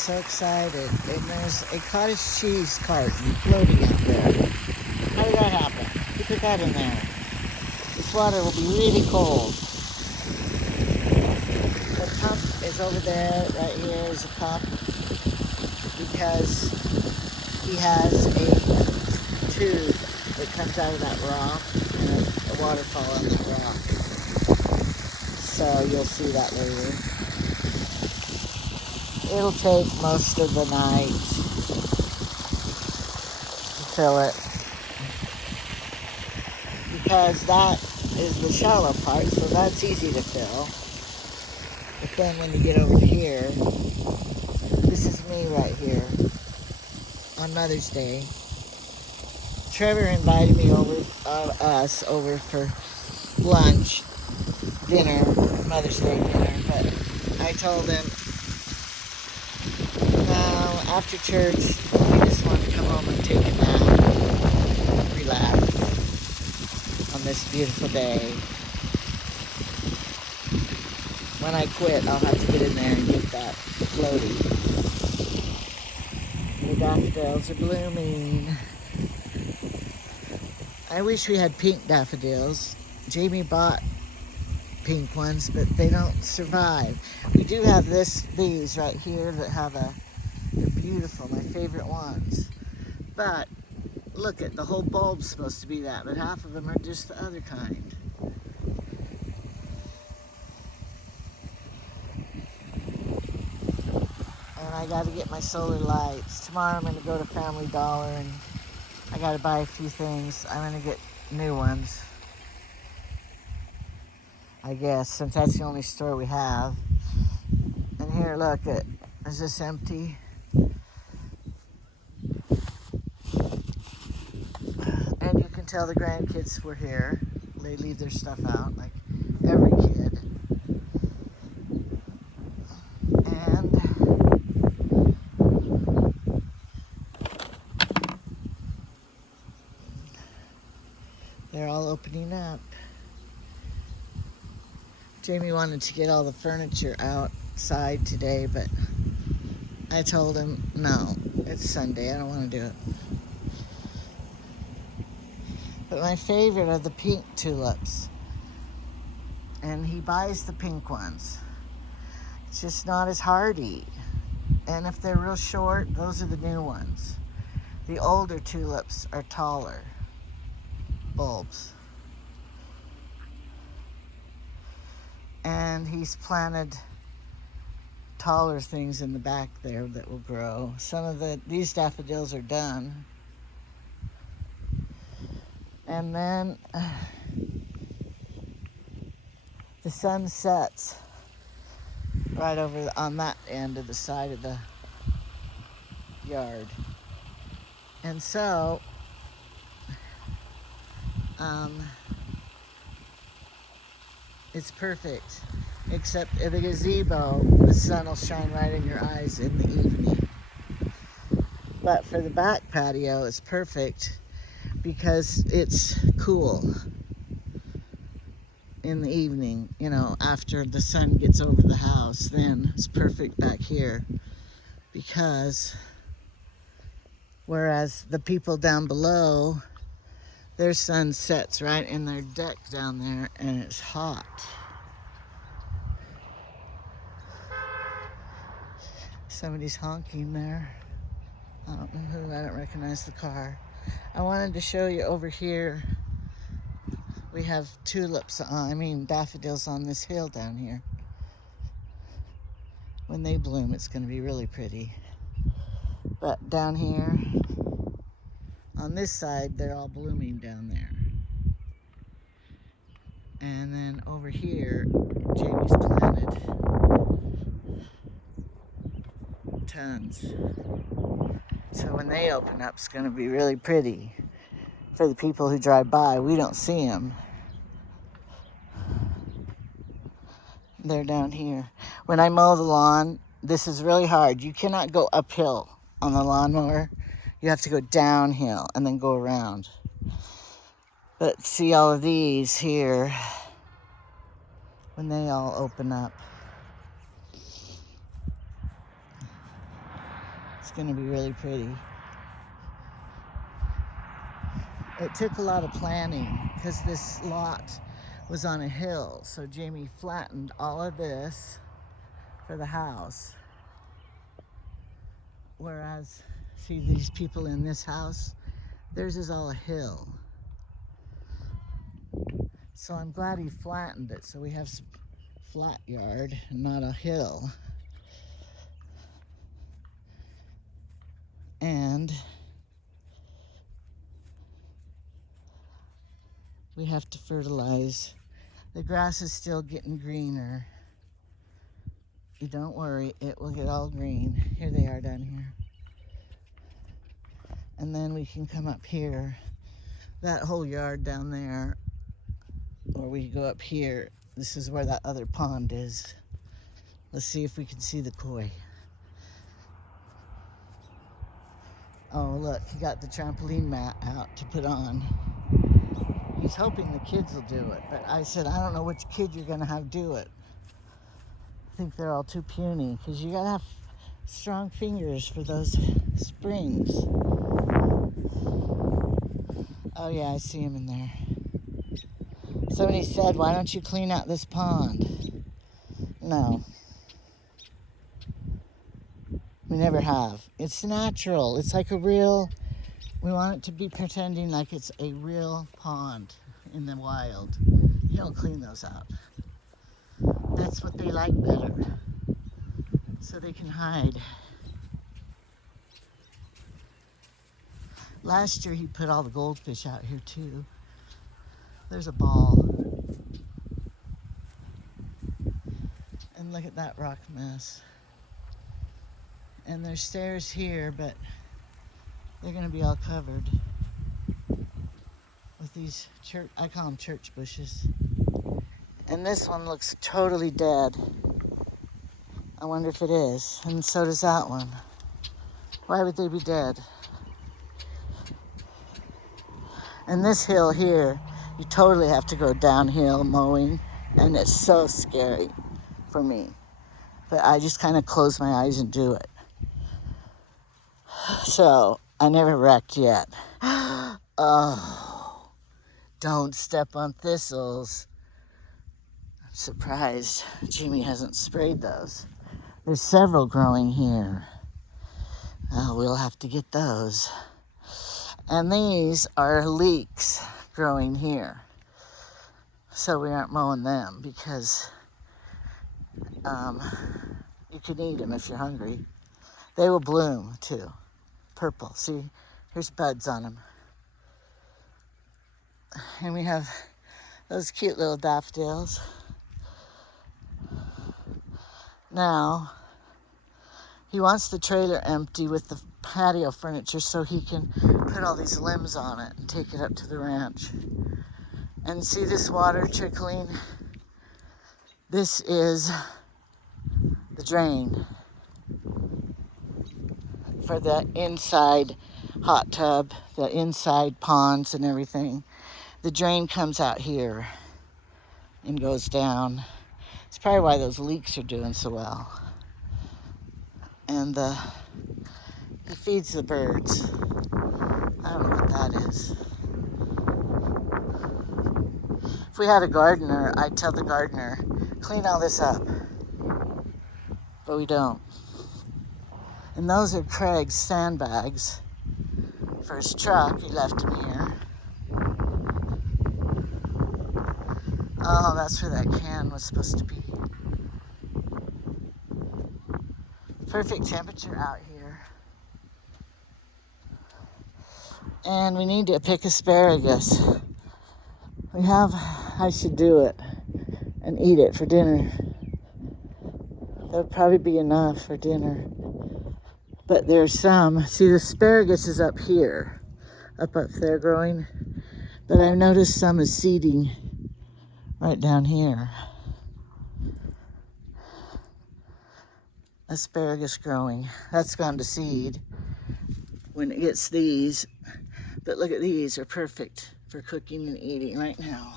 so excited. And there's a cottage cheese carton floating out there. How did that happen? Who put that in there? This water will be really cold. The pump is over there. Right here is a pump because he has a tube that comes out of that rock and a waterfall on that rock. So you'll see that later. It'll take most of the night to fill it because that is the shallow part, so that's easy to fill. But then when you get over to here, this is me right here on Mother's Day. Trevor invited me over, us over for lunch, dinner, Mother's Day dinner, but I told him, no, after church, we just want to come home and take a nap, relax on this beautiful day. When I quit, I'll have to get in there and get that floaty. The daffodils are blooming. I wish we had pink daffodils. Jamie bought pink ones, but they don't survive. We do have these right here that have they're beautiful, my favorite ones. But look at the whole bulb's supposed to be that, but half of them are just the other kind. And I got to get my solar lights. Tomorrow I'm going to go to Family Dollar and I got to buy a few things. I'm going to get new ones, I guess, since that's the only store we have. And here, look, is this empty? And you can tell the grandkids were here. They leave their stuff out, like every kid. And they're all opening up. Jamie wanted to get all the furniture outside today, but I told him, no, it's Sunday, I don't want to do it. But my favorite are the pink tulips. And he buys the pink ones. It's just not as hardy. And if they're real short, those are the new ones. The older tulips are taller bulbs. And he's planted taller things in the back there that will grow. Some of these daffodils are done. And then the sun sets right over on that end of the side of the yard. And so, it's perfect. Except at the gazebo, the sun will shine right in your eyes in the evening. But for the back patio, it's perfect because it's cool in the evening, after the sun gets over the house. Then it's perfect back here because whereas the people down below, their sun sets right in their deck down there and it's hot. Somebody's honking there. I don't know who, I don't recognize the car. I wanted to show you over here. We have daffodils on this hill down here. When they bloom, it's going to be really pretty. But down here, on this side, they're all blooming down there. And then over here, Jamie's planted tons. So when they open up, it's going to be really pretty. For the people who drive by, we don't see them. They're down here. When I mow the lawn, this is really hard. You cannot go uphill on the lawnmower. You have to go downhill and then go around. But see all of these here, when they all open up. It's going to be really pretty. It took a lot of planning because this lot was on a hill. So Jamie flattened all of this for the house. Whereas, see these people in this house, theirs is all a hill. So I'm glad he flattened it so we have some flat yard and not a hill. And we have to fertilize. The grass is still getting greener. You don't worry, it will get all green. Here they are down here. And then we can come up here, that whole yard down there, or we go up here. This is where that other pond is. Let's see if we can see the koi. Oh, look, he got the trampoline mat out to put on. He's hoping the kids will do it, but I said, I don't know which kid you're gonna have do it. I think they're all too puny, because you gotta have strong fingers for those springs. Oh yeah, I see him in there. Somebody said, why don't you clean out this pond? No. We never have. It's natural. It's like a real, we want it to be pretending like it's a real pond in the wild. You don't clean those out. That's what they like better. So they can hide. Last year he put all the goldfish out here too. There's a ball. And look at that rock mess. And there's stairs here, but they're gonna be all covered with these church, I call them church bushes. And this one looks totally dead. I wonder if it is. And so does that one. Why would they be dead? And this hill here, you totally have to go downhill mowing, and it's so scary for me. But I just kind of close my eyes and do it. So, I never wrecked yet. Oh, don't step on thistles. I'm surprised Jimmy hasn't sprayed those. There's several growing here. Oh, we'll have to get those. And these are leeks growing here. So we aren't mowing them because you can eat them if you're hungry. They will bloom too. Purple. See, here's buds on them. And we have those cute little daffodils. Now, he wants the trailer empty with the patio furniture so he can put all these limbs on it and take it up to the ranch. And see this water trickling? This is the drain for the inside hot tub, the inside ponds and everything. The drain comes out here and goes down. It's probably why those leeks are doing so well. And he feeds the birds. I don't know what that is. If we had a gardener, I'd tell the gardener, clean all this up. But we don't. And those are Craig's sandbags for his truck. He left them here. Oh, that's where that can was supposed to be. Perfect temperature out here. And we need to pick asparagus. I should do it and eat it for dinner. There'll probably be enough for dinner. But there's some, see the asparagus is up here, up there growing. But I've noticed some is seeding right down here. Asparagus growing, that's gone to seed when it gets these. But look at these, are perfect for cooking and eating right now.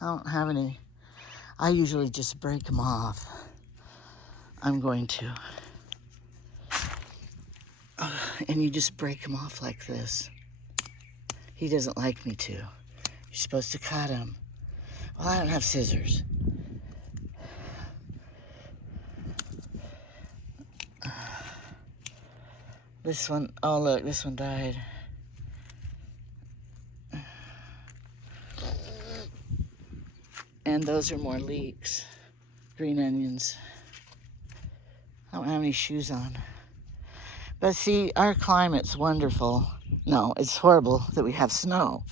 I don't have any. I usually just break them off. I'm going to. And you just break them off like this. He doesn't like me to. You're supposed to cut them. Well, I don't have scissors. This one, oh look, this one died. And those are more leeks. Green onions. I don't have any shoes on. But see, our climate's wonderful. No, it's horrible that we have snow.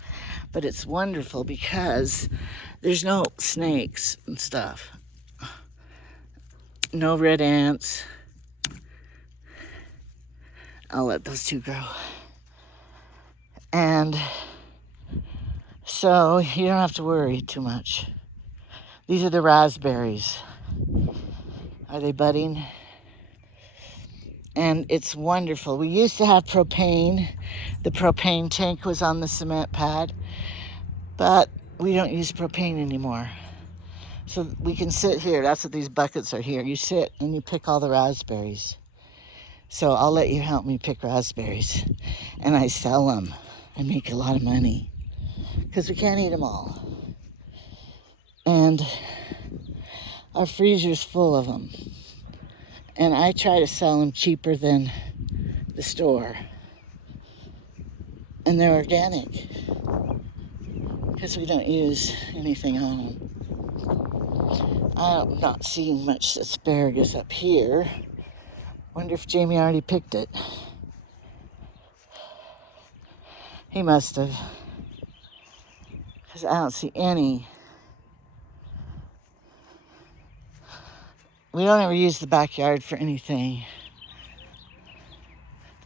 But it's wonderful because there's no snakes and stuff. No red ants. I'll let those two grow. And so you don't have to worry too much. These are the raspberries. Are they budding? And it's wonderful. We used to have propane. The propane tank was on the cement pad, but we don't use propane anymore. So we can sit here. That's what these buckets are here. You sit and you pick all the raspberries. So I'll let you help me pick raspberries. And I sell them. I make a lot of money because we can't eat them all. And our freezer's full of them. And I try to sell them cheaper than the store. And they're organic because we don't use anything on them. I'm not seeing much asparagus up here. Wonder if Jamie already picked it. He must have. Because I don't see any. We don't ever use the backyard for anything.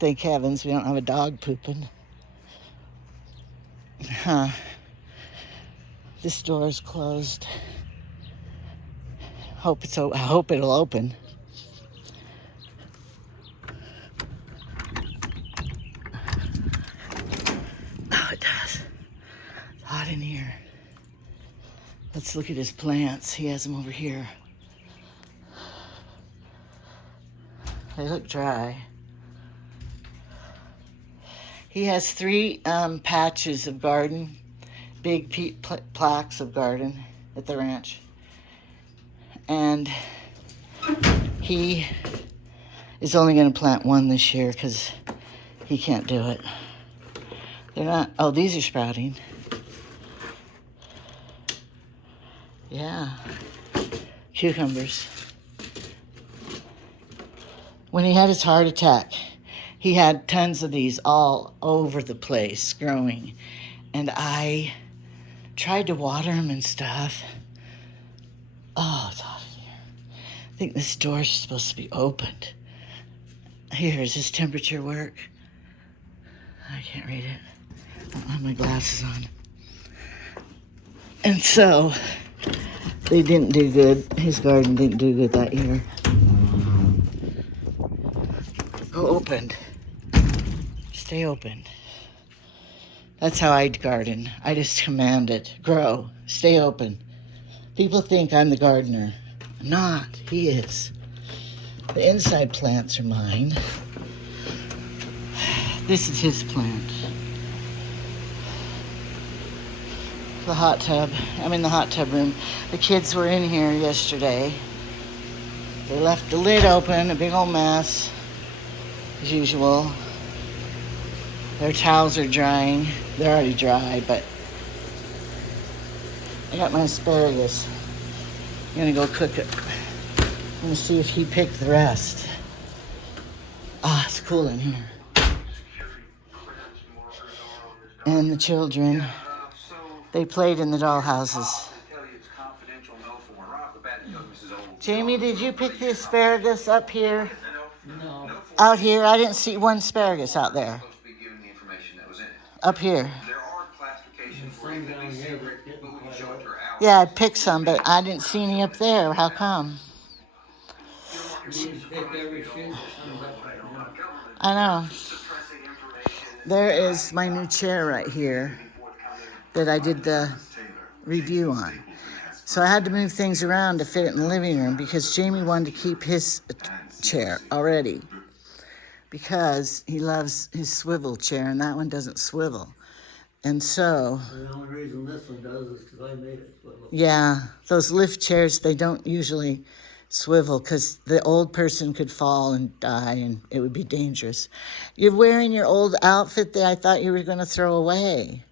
Thank heavens we don't have a dog pooping. Huh. This door is closed. I hope it'll open. Oh, it does. It's hot in here. Let's look at his plants. He has them over here. They look dry. He has 3 patches of garden, big plaques of garden at the ranch. And he is only going to plant 1 this year because he can't do it. They're not, oh, these are sprouting. Yeah, cucumbers. When he had his heart attack, he had tons of these all over the place growing. And I tried to water them and stuff. Oh, it's hot in here. I think this door is supposed to be opened. Here, does this temperature work? I can't read it. I don't have my glasses on. And so, they didn't do good. His garden didn't do good that year. Go opened. Stay open. That's how I garden. I just command it. Grow. Stay open. People think I'm the gardener. I'm not. He is. The inside plants are mine. This is his plant. The hot tub. I'm in the hot tub room. The kids were in here yesterday. They left the lid open, a big old mess, as usual. Their towels are drying. They're already dry, but I got my asparagus. I'm gonna go cook it. I'm gonna see if he picked the rest. Ah, it's cool in here. And the children, they played in the dollhouses. Jamie, did you pick the asparagus up here? No. Out here? I didn't see one asparagus out there. Up here. Yeah, I picked some, but I didn't see any up there. How come? I know. There is my new chair right here that I did the review on. So I had to move things around to fit it in the living room because Jamie wanted to keep his chair already. because he loves his swivel chair, and that one doesn't swivel. And so, The only reason this one does is because I made it swivel. yeah, those lift chairs, they don't usually swivel because the old person could fall and die, and it would be dangerous. You're wearing your old outfit that I thought you were going to throw away.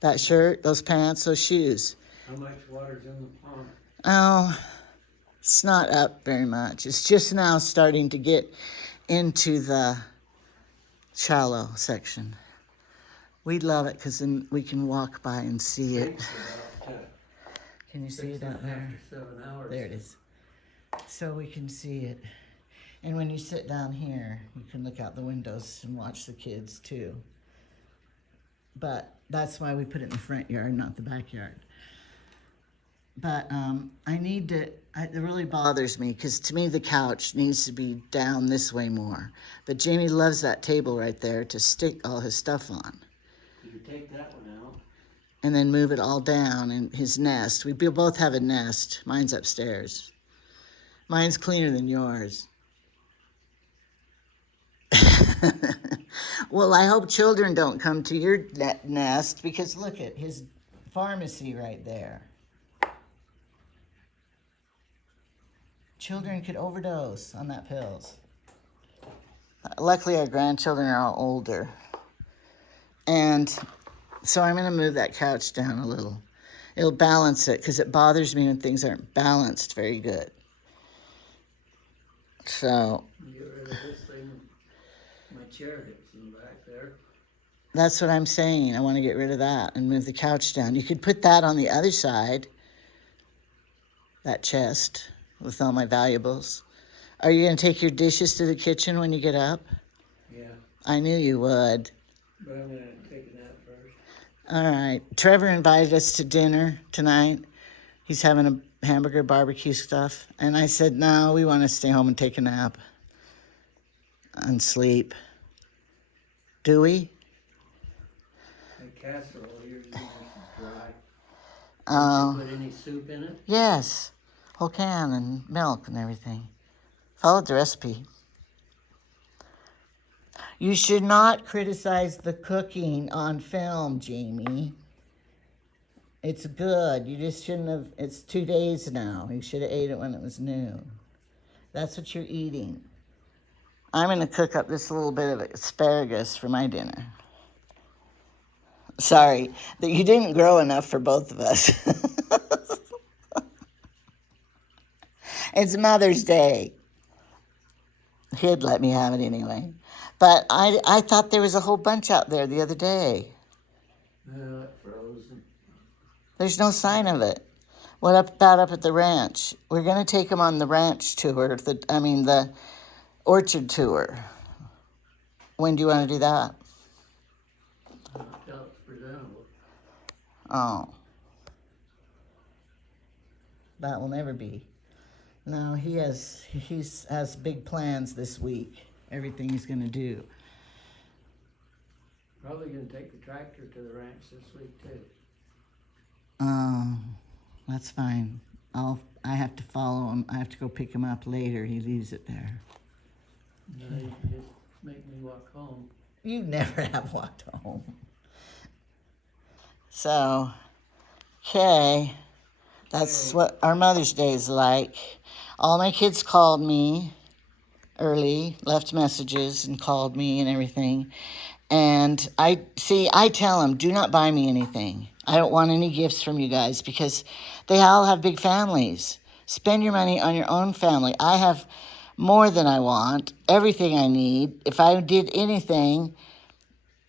That shirt, those pants, those shoes. How much water's in the pond? Oh, it's not up very much. It's just now starting to get into the shallow section. We love it because then we can walk by and see it. Can you see it out there? After 7 hours. There it is. So we can see it. And when you sit down here, you can look out the windows and watch the kids too. But that's why we put it in the front yard, not the backyard. But I need to, it really bothers me because to me the couch needs to be down this way more. But Jamie loves that table right there to stick all his stuff on. You can take that one out. And then move it all down in his nest. We both have a nest. Mine's upstairs. Mine's cleaner than yours. Well, I hope children don't come to your nest because look at his pharmacy right there. Children could overdose on that pills. Luckily, our grandchildren are all older. And so I'm going to move that couch down a little. It'll balance it because it bothers me when things aren't balanced very good. So Get rid of this thing. My chair hits in the back there. that's what I'm saying. I want to get rid of that and move the couch down. You could put that on the other side, that chest with all my valuables. Are you going to take your dishes to the kitchen when you get up? Yeah, I knew you would. but I'm going to take a nap first. All right. Trevor invited us to dinner tonight. He's having a hamburger barbecue stuff. And I said, no, we want to stay home and take a nap and sleep. Do we? The casserole you're using is dry. Oh, Did you put any soup in it? yes. Whole can and milk and everything. Followed the recipe. You should not criticize the cooking on film, Jamie. It's good. You just shouldn't have. It's 2 days now. You should have ate it when it was new. That's what you're eating. I'm going to cook up this little bit of asparagus for my dinner. Sorry, that you didn't grow enough for both of us. It's Mother's Day. He'd let me have it anyway. But I thought there was a whole bunch out there the other day. No, it frozen. There's no sign of it. What about up at the ranch? We're going to take them on the ranch tour, the orchard tour. When do you want to do that? Not till it's presentable. Oh. That will never be. No, he has big plans this week. Everything he's going to do. Probably going to take the tractor to the ranch this week too. That's fine. I have to follow him. I have to go pick him up later. He leaves it there. No, you just make me walk home. You never have walked home. So, okay. That's what our Mother's Day is like. All my kids called me early, left messages and called me and everything. And I tell them, do not buy me anything. I don't want any gifts from you guys because they all have big families. Spend your money on your own family. I have more than I want, everything I need. If I did anything,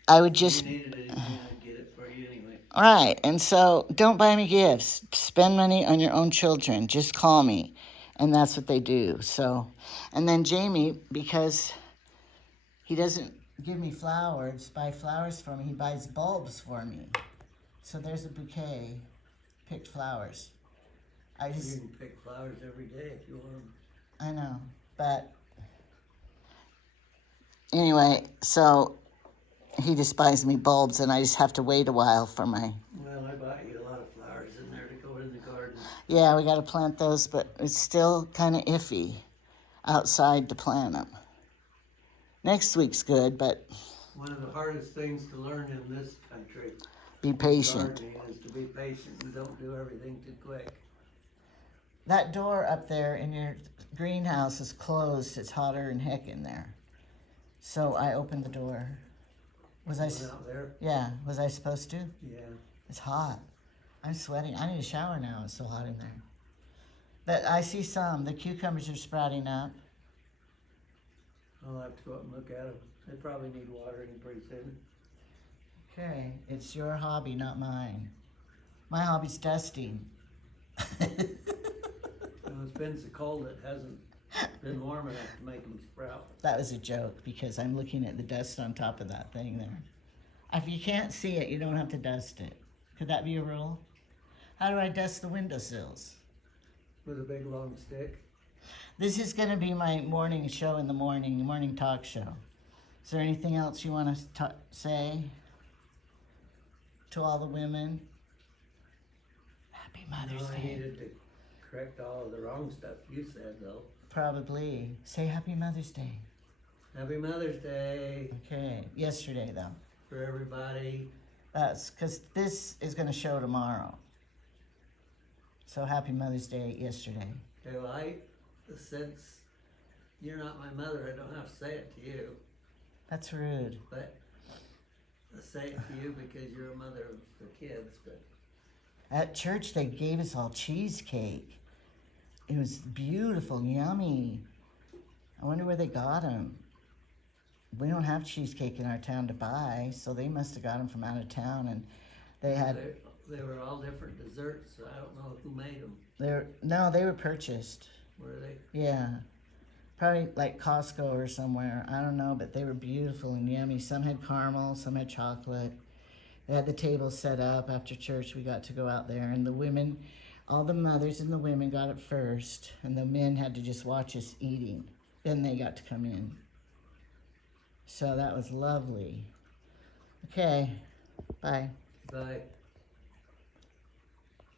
I would just... If you needed anything, I'd get it for you anyway. All right, and so don't buy me gifts. Spend money on your own children. Just call me. And that's what they do. So, and then Jamie, because he doesn't give me flowers, buy flowers for me, he buys bulbs for me. So there's a bouquet, picked flowers. You can pick flowers every day if you want them. I know, but anyway, so he just buys me bulbs and I just have to wait a while for my... Well, I bought you a lot of flowers in there to go in the garden. Yeah, we got to plant those, but it's still kind of iffy outside to plant them. Next week's good, but One of the hardest things to learn in this country, be patient. gardening, is to be patient and don't do everything too quick. That door up there in your greenhouse is closed. It's hotter than heck in there. So I opened the door. Was I? Going out there, Yeah. Was I supposed to? yeah. It's hot. I'm sweating. I need a shower now. It's so hot in there. But I see some. The cucumbers are sprouting up. I'll have to go up and look at them. They probably need watering pretty soon. Okay. It's your hobby, not mine. My hobby's dusting. Well, it's been so cold it hasn't been warm enough to make them sprout. That was a joke because I'm looking at the dust on top of that thing there. If you can't see it, you don't have to dust it. Could that be a rule? How do I dust the windowsills? With a big long stick. This is going to be my morning show in the morning talk show. Is there anything else you want to say to all the women? Happy Mother's I Day. needed to correct all of the wrong stuff you said, though. Probably. Say Happy Mother's Day. Happy Mother's Day Okay. Yesterday, though. for everybody. That's because this is going to show tomorrow. So Happy Mother's Day yesterday. Okay, well, since you're not my mother, I don't have to say it to you. That's rude. But I say it to you because you're a mother of the kids. But At church, they gave us all cheesecake. It was beautiful, yummy. I wonder where they got them. We don't have cheesecake in our town to buy, so they must have got them from out of town. And they had they were all different desserts, so I don't know who made them. they were purchased. Were they? Yeah, probably like Costco or somewhere. I don't know, but they were beautiful and yummy. Some had caramel, some had chocolate. They had the table set up after church. We got to go out there, and the women, all the mothers and the women got it first, and the men had to just watch us eating. Then they got to come in. So that was lovely. Okay, bye. Bye.